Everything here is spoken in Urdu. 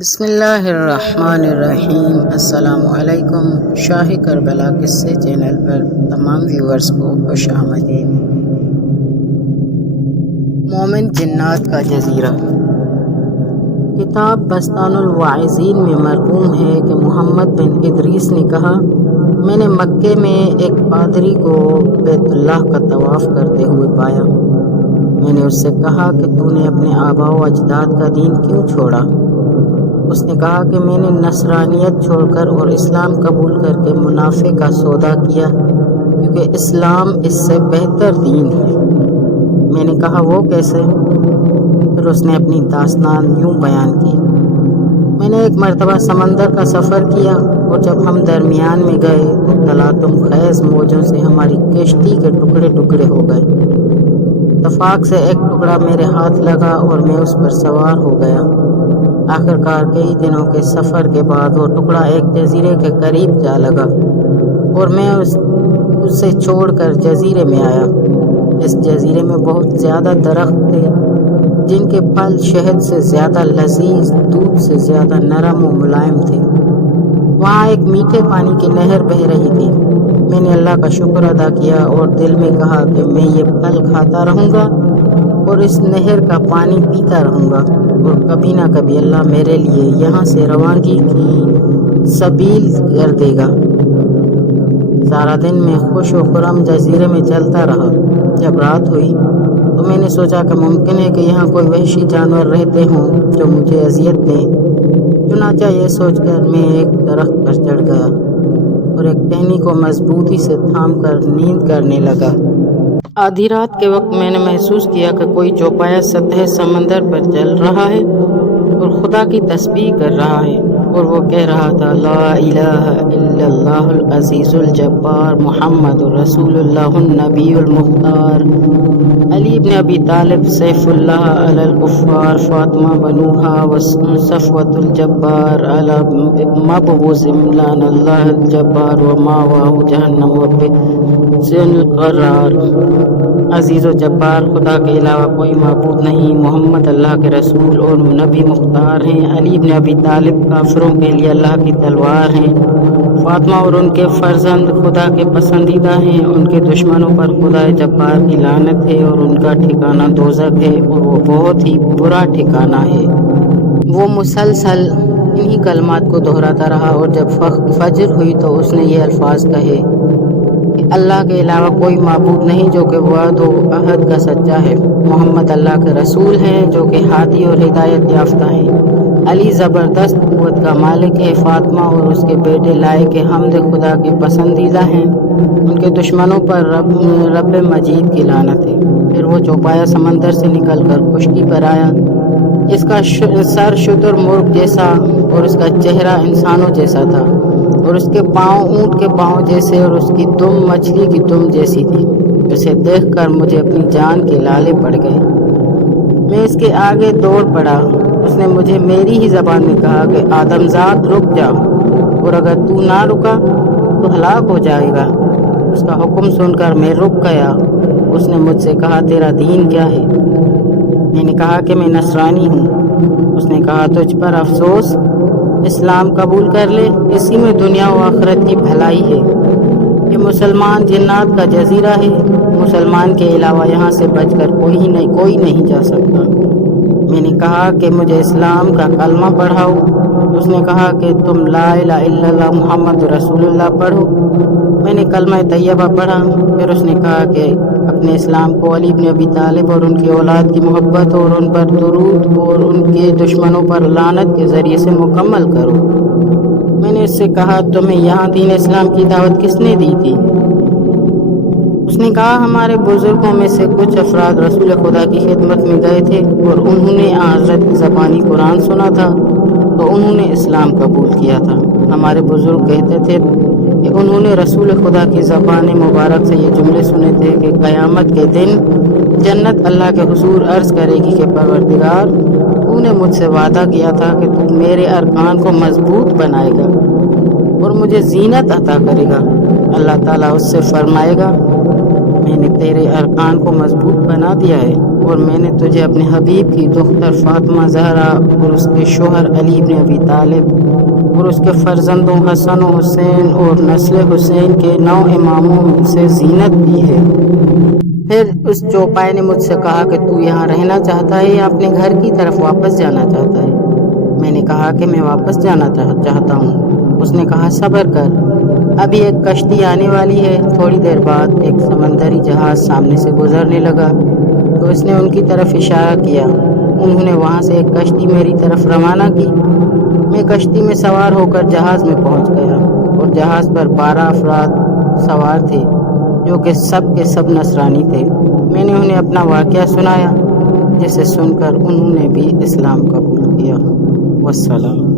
بسم اللہ الرحمن الرحیم۔ السلام علیکم۔ شاہ کربلا قصے چینل پر تمام ویورز کو خوش آمدید۔ مومن جنات کا جزیرہ۔ کتاب بستان الواعظین میں مرقوم ہے کہ محمد بن ادریس نے کہا، میں نے مکے میں ایک پادری کو بیت اللہ کا طواف کرتے ہوئے پایا۔ میں نے اس سے کہا کہ تو نے اپنے آباء و اجداد کا دین کیوں چھوڑا؟ اس نے کہا کہ میں نے نصرانیت چھوڑ کر اور اسلام قبول کر کے منافع کا سودا کیا، کیونکہ اسلام اس سے بہتر دین ہے۔ میں نے کہا وہ کیسے؟ پھر اس نے اپنی داستان یوں بیان کی، میں نے ایک مرتبہ سمندر کا سفر کیا اور جب ہم درمیان میں گئے تو تلاطم خیز موجوں سے ہماری کشتی کے ٹکڑے ٹکڑے ہو گئے۔ اتفاق سے ایک ٹکڑا میرے ہاتھ لگا اور میں اس پر سوار ہو گیا۔ آخرکار کئی دنوں کے سفر کے بعد وہ ٹکڑا ایک جزیرے کے قریب جا لگا اور میں اسے چھوڑ کر جزیرے میں آیا۔ اس جزیرے میں بہت زیادہ درخت تھے جن کے پھل شہد سے زیادہ لذیذ، دودھ سے زیادہ نرم و ملائم تھے۔ وہاں ایک میٹھے پانی کی نہر بہہ رہی تھی۔ میں نے اللہ کا شکر ادا کیا اور دل میں کہا کہ میں یہ پھل کھاتا رہوں گا اور اس نہر کا پانی پیتا رہوں گا، اور کبھی نہ کبھی اللہ میرے لیے یہاں سے روانگی کی سبیل کر دے گا۔ سارا دن میں خوش و خرم جزیرے میں چلتا رہا۔ جب رات ہوئی تو میں نے سوچا کہ ممکن ہے کہ یہاں کوئی وحشی جانور رہتے ہوں جو مجھے اذیت دیں۔ چنانچہ یہ سوچ کر میں ایک درخت پر چڑھ گیا اور ایک ٹہنی کو مضبوطی سے تھام کر نیند کرنے لگا۔ آدھی رات کے وقت میں نے محسوس کیا کہ کوئی چوپایا سطح سمندر پر چل رہا ہے اور خدا کی تسبیح کر رہا ہے، اور وہ کہہ رہا تھا، لا الہ الا اللہ العزیز الجبار محمد رسول اللہ النبی المختار، علی بن ابی طالب سیف اللہ علی الکفار، فاطمہ بنوہا وصفوۃ الجبار علی مبغوث لعن اللہ الجبار ومأواہ جہنم وبئس القرار۔ عزیز و جبار خدا کے علاوہ کوئی معبود نہیں، محمد اللہ کے رسول اور نبی مختار ہیں، علی بن ابی طالب کافروں کے لیے اللہ کی تلوار ہیں، فاطمہ اور ان کے فرزند خدا کے پسندیدہ ہیں، ان کے دشمنوں پر خدا جبار کی لعنت ہے اور ان کا ٹھکانہ دوزخ ہے اور وہ بہت ہی برا ٹھکانہ ہے۔ وہ مسلسل انہی کلمات کو دہراتا رہا اور جب فجر ہوئی تو اس نے یہ الفاظ کہے کہ اللہ کے علاوہ کوئی معبود نہیں جو کہ وعد و عہد کا سچا ہے، محمد اللہ کے رسول ہیں جو کہ ہادی اور ہدایت یافتہ ہیں، علی زبردست قوت کا مالک ہے، فاطمہ اور اس کے بیٹے لائق حمد خدا کے پسندیدہ ہیں، ان کے دشمنوں پر رب مجید کی لعنت ہے۔ پھر وہ چوپایا سمندر سے نکل کر خشکی پر آیا۔ اس کا سر شتر مرغ جیسا اور اس کا چہرہ انسانوں جیسا تھا، اور اس کے پاؤں اونٹ کے پاؤں جیسے اور اس کی دم مچھلی کی دم جیسی تھی۔ اسے دیکھ کر مجھے اپنی جان کے لالے پڑ گئے۔ میں اس کے آگے دوڑ پڑا۔ اس نے مجھے میری ہی زبان میں کہا کہ آدم زاد رک جا، اور اگر تو نہ رکا تو ہلاک ہو جائے گا۔ اس کا حکم سن کر میں رک گیا۔ اس نے مجھ سے کہا، تیرا دین کیا ہے؟ میں نے کہا کہ میں نصرانی ہوں۔ اس نے کہا، تجھ پر افسوس، اسلام قبول کر لے، اسی میں دنیا و آخرت کی بھلائی ہے۔ یہ مسلمان جنات کا جزیرہ ہے، مسلمان کے علاوہ یہاں سے بچ کر کوئی نہیں جا سکتا۔ میں نے کہا کہ مجھے اسلام کا کلمہ پڑھاؤ۔ اس نے کہا کہ تم لا الہ الا اللہ محمد رسول اللہ پڑھو۔ میں نے کلمہ طیبہ پڑھا۔ پھر اس نے کہا کہ اپنے اسلام کو علی بن ابی طالب اور ان کی اولاد کی محبت اور ان پر درود اور ان کے دشمنوں پر لعنت کے ذریعے سے مکمل کرو۔ میں نے اس سے کہا، تمہیں یہاں دین اسلام کی دعوت کس نے دی تھی؟ اس نے کہا، ہمارے بزرگوں میں سے کچھ افراد رسول خدا کی خدمت میں گئے تھے اور انہوں نے حضرت کی زبانی قرآن سنا تھا تو انہوں نے اسلام قبول کیا تھا۔ ہمارے بزرگ کہتے تھے کہ انہوں نے رسول خدا کی زبان مبارک سے یہ جملے سنے تھے کہ قیامت کے دن جنت اللہ کے حضور عرض کرے گی کہ پروردگار، تو نے مجھ سے وعدہ کیا تھا کہ تو میرے ارکان کو مضبوط بنائے گا اور مجھے زینت عطا کرے گا۔ اللہ تعالیٰ اس سے فرمائے گا، میں نے تیرے ارکان کو مضبوط بنا دیا ہے اور میں نے تجھے اپنے حبیب کی دختر فاطمہ زہرا اور اس کے شوہر علی بن ابی طالب اور اس کے فرزندوں حسن و حسین اور نسل حسین کے 9 اماموں سے زینت دی ہے۔ پھر اس چوپائے نے مجھ سے کہا کہ تو یہاں رہنا چاہتا ہے یا اپنے گھر کی طرف واپس جانا چاہتا ہے؟ میں نے کہا کہ میں واپس جانا چاہتا ہوں۔ اس نے کہا صبر کر، ابھی ایک کشتی آنے والی ہے۔ تھوڑی دیر بعد ایک سمندری جہاز سامنے سے گزرنے لگا تو اس نے ان کی طرف اشارہ کیا۔ انہوں نے وہاں سے ایک کشتی میری طرف روانہ کی۔ میں کشتی میں سوار ہو کر جہاز میں پہنچ گیا اور جہاز پر 12 افراد سوار تھے جو کہ سب کے سب نصرانی تھے۔ میں نے انہیں اپنا واقعہ سنایا جسے سن کر انہوں نے بھی اسلام قبول کیا۔ والسلام۔